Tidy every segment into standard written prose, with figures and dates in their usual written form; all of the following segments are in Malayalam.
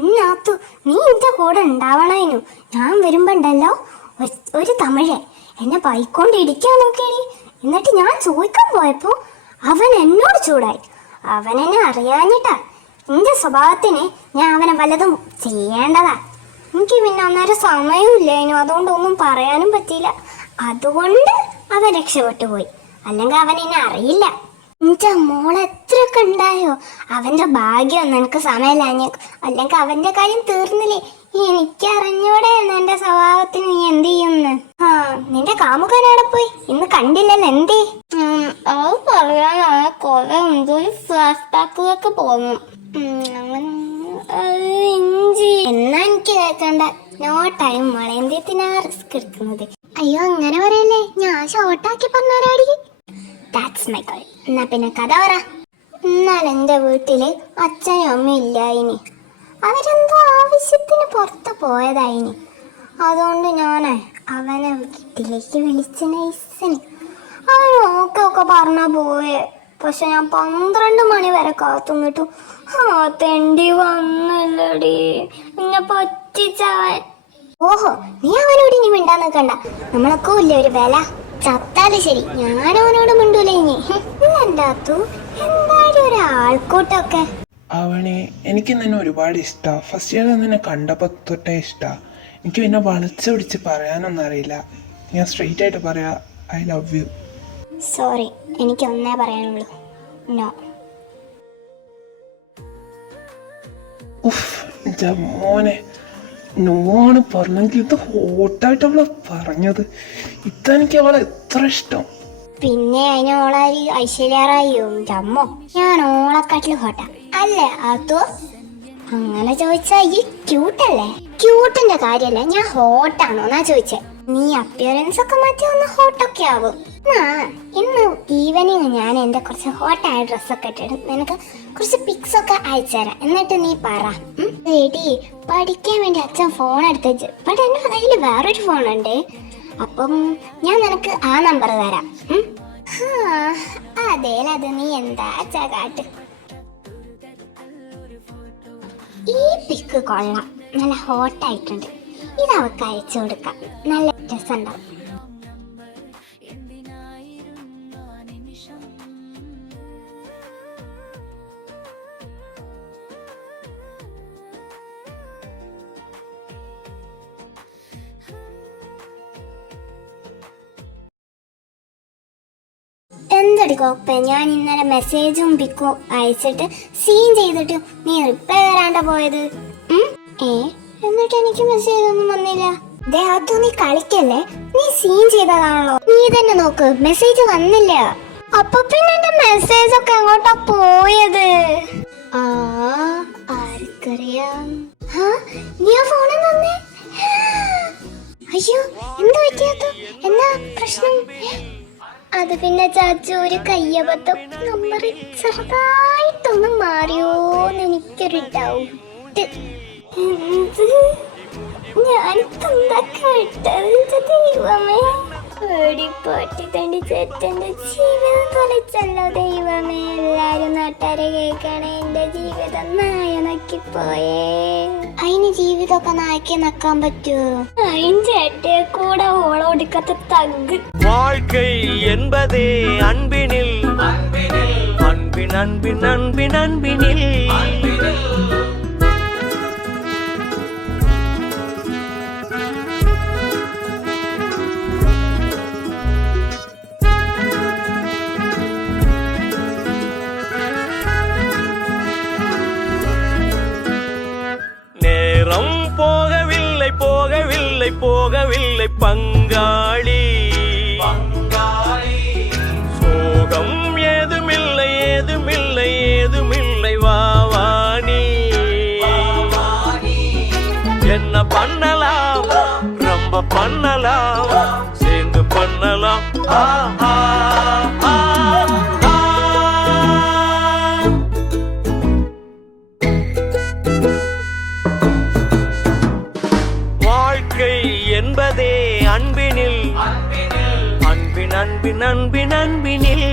പൊന്നാത്തു, നീ എന്റെ കൂടെ ഉണ്ടാവണേനു. ഞാൻ വരുമ്പോണ്ടല്ലോ ഒരു തമിഴ് എന്നെ ബൈക്കൊണ്ട് ഇടിക്കാൻ നോക്കേടി. എന്നിട്ട് ഞാൻ ചോദിക്കാൻ പോയപ്പോ അവൻ എന്നോട് ചൂടായി. അവനെന്നെ അറിയാഞ്ഞിട്ടാ. എന്റെ സ്വഭാവത്തിന് ഞാൻ അവനെ വല്ലതും ചെയ്യേണ്ടതാ. എനിക്ക് പിന്നെ അന്നേരം സമയവും ഇല്ലേനു, അതുകൊണ്ട് ഒന്നും പറയാനും പറ്റിയില്ല. അതുകൊണ്ട് അവൻ രക്ഷപ്പെട്ടു പോയി. അല്ലെങ്കിൽ അവൻ എന്നെ അറിയില്ല. എന്റെ മോളെ എത്രയൊക്കെ ഉണ്ടായോ. അവന്റെ ഭാഗ്യം നിനക്ക് സമയമില്ലാഞ്ഞ, അല്ലെങ്കിൽ അവന്റെ കാര്യം തീർന്നില്ലേ. എനിക്കറിഞ്ഞൂടെ എന്റെ സ്വഭാവത്തിന് നീ എന്ത് ചെയ്യുന്നു. നിന്റെ കാമുകനവിടെ പോയി? ഇന്ന് കണ്ടില്ലല്ലോ, എന്തേ? അത് പറയാൻ കൊറേ ഫ്ലാഷ് ബാക്കിലൊക്കെ പോകുന്നു. എന്നാ എനിക്ക് കേൾക്കണ്ട. നോ ടൈം മോളെ, എന്തിനാ റിസ്ക് എടുക്കുന്നത്? അയ്യോ അങ്ങനെ പറയല്ലേ, ഞാൻ ഷോർട്ടാക്കി പറഞ്ഞാടി. That's my call. എന്നാ പിന്നെ കഥ പറ. എന്നാൽ എൻ്റെ വീട്ടില് അച്ഛനും അമ്മയും ഇല്ലായിനി. അവരെന്തോ ആവശ്യത്തിന് പുറത്ത് പോയതായിനി. അതുകൊണ്ട് ഞാൻ അവനെ വീട്ടിലേക്ക് വിളിച്ച് നൈസിന്. അവൻ ഓക്കെ പറഞ്ഞാ പോയേ. പക്ഷെ ഞാൻ 12 മണി വരെ കാത്തുന്നിട്ടു. തെണ്ടി വന്നില്ലടി, എന്നെ പറ്റിച്ചവൻ. ഓഹോ, നീ അവനോട് ഇനി മിണ്ടാൻ നിൽക്കണ്ട. നമ്മളൊക്കെ ഇല്ലേ ഒരു വില. ചത്താലും ശരി, ഞാനവനോട് മിണ്ടൂല ഇനി. എന്താത്തു എന്തായാലും ഒരു ആൾക്കൂട്ടൊക്കെ. അവനെ എനിക്ക് നിന്നെ ഒരുപാട് ഇഷ്ടമാണ്. ഫസ്റ്റ് ഇയർ നിന്നെ കണ്ടപ്പോൾ തൊട്ടേ ഇഷ്ടമാണ്. എനിക്ക് പിന്നെ വളച്ച് പിടിച്ച് പറയാനൊന്നും അറിയില്ല. ഞാൻ സ്ട്രെയിറ്റ് ആയിട്ട് പറയാം, ഐ ലവ് യു. സോറി, എനിക്ക് ഒന്നേ പറയാനുള്ളൂ, നോ. എൻ്റെ മോനെ, നോണ് പറഞ്ഞെങ്കിൽ ഇത് ഹോട്ടായിട്ട് അവളെ പറഞ്ഞത്. ഇതെനിക്ക് അവളെ എത്ര ഇഷ്ടം. പിന്നെ അതിന് ഓളാരി ഐശ്വര്യറായും ചമ്മോ. ഞാൻ ഓളെക്കാട്ടില് ഹോട്ട അല്ലേ അതോ? അങ്ങനെ ചോദിച്ചാ ഈ ക്യൂട്ടല്ലേ? ക്യൂട്ടിന്റെ കാര്യല്ല, ഞാൻ ഹോട്ടാണോ എന്നാ ചോദിച്ചേ. നീ അപ്പിയറൻസ് ഒക്കെ മാറ്റി ഒന്ന് ഹോട്ടൊക്കെ ആവും. ഇന്ന് ഈവനിങ് ഞാൻ എന്റെ കുറച്ച് ഹോട്ടായ ഡ്രസ്സൊക്കെ ഇട്ടിട്ട് നിനക്ക് കുറച്ച് പിക്സ് ഒക്കെ അയച്ചുതരാം. എന്നിട്ട് നീ പറ. എടി, പഠിക്കാൻ വേണ്ടി അച്ഛൻ ഫോൺ എടുത്തേച്ച്. ബട്ട് എന്റെ കയ്യിൽ വേറൊരു ഫോണുണ്ട്. അപ്പം ഞാൻ നിനക്ക് ആ നമ്പർ തരാം. അതേലത് നീ എന്താ കാട്ട്. ഈ പിക്ക് കൊള്ളാം, നല്ല ഹോട്ടായിട്ടുണ്ട്. ഇത് അവൾക്ക് അയച്ചു കൊടുക്കാം, നല്ല രസമുണ്ടാവും. എന്തടി കോപ്പ, ഞാൻ ഇന്നലെ മെസ്സേജും പിക്കും അയച്ചിട്ട് സീൻ ചെയ്തിട്ട് നീ റിപ്ലൈ തരാണ്ട പോയത്. എന്നിട്ട് എനിക്ക് മെസ്സേജ് ഒന്നും വന്നില്ല. അതോ നീ കളിക്കല്ലേ, നീ സീൻ ചെയ്തതാണല്ലോ. നീ തന്നെ നോക്ക്, മെസ്സേജ് വന്നില്ല. അപ്പൊ പിന്നെ എന്റെ മെസ്സേജ് ഒക്കെ എങ്ങോട്ടാ പോയത്? ആർക്കറിയാം. നീ ആ ഫോണിൽ തന്നെ? അയ്യോ, എന്താ പറ്റിയാത്ത? എന്താ പ്രശ്നം? അത് പിന്നെ ചാച്ചു, ഒരു കയ്യബദ്ധം. നമ്പർ ചെറുതായിട്ടൊന്ന് മാറിയോന്ന് എനിക്കൊരു ഡൗട്ട്. ഞാനിപ്പെന്താ കേട്ടത്? ദൈവമേ, പേടിപ്പാട്ടി തണ്ടി ചേട്ടന്റെ ജീവിതം തൊലച്ചല്ലോ ദൈവമേ. എല്ലാരും നാട്ടുകാരെ കേൾക്കണേ, എന്റെ ജീവിതം നായ നക്കിപ്പോയേ. അതിന് ജീവിതമൊക്കെ നായ്ക്ക് നക്കാൻ പറ്റുമോ? അതിന് ചേട്ടയെ കൂടെ ഓളോടിക്കത്തെ തഗ്. வாழ்க்கை என்பதே அன்பினில் அன்பின் அன்பின் அன்பின் அன்பினில் நேரம் போகவில்லை போகவில்லை போகவில்லை பங்காளி. சோகம் ஏதுமில்லை ஏதுமில்லை ஏதுமில்லை வாவானி. என்ன பண்ணலாம், ரொம்ப பண்ணலாம், சேர்ந்து பண்ணலாம். வாழ்க்கை என்பதே அன்பினில் அன்பின் அன்பின் அன்பின் அன்பினில்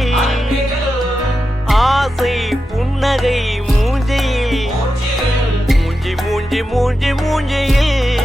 ஆசை புன்னகை மூஞ்சியில் மூஞ்சி மூஞ்சி மூஞ்சி மூஞ்சியில்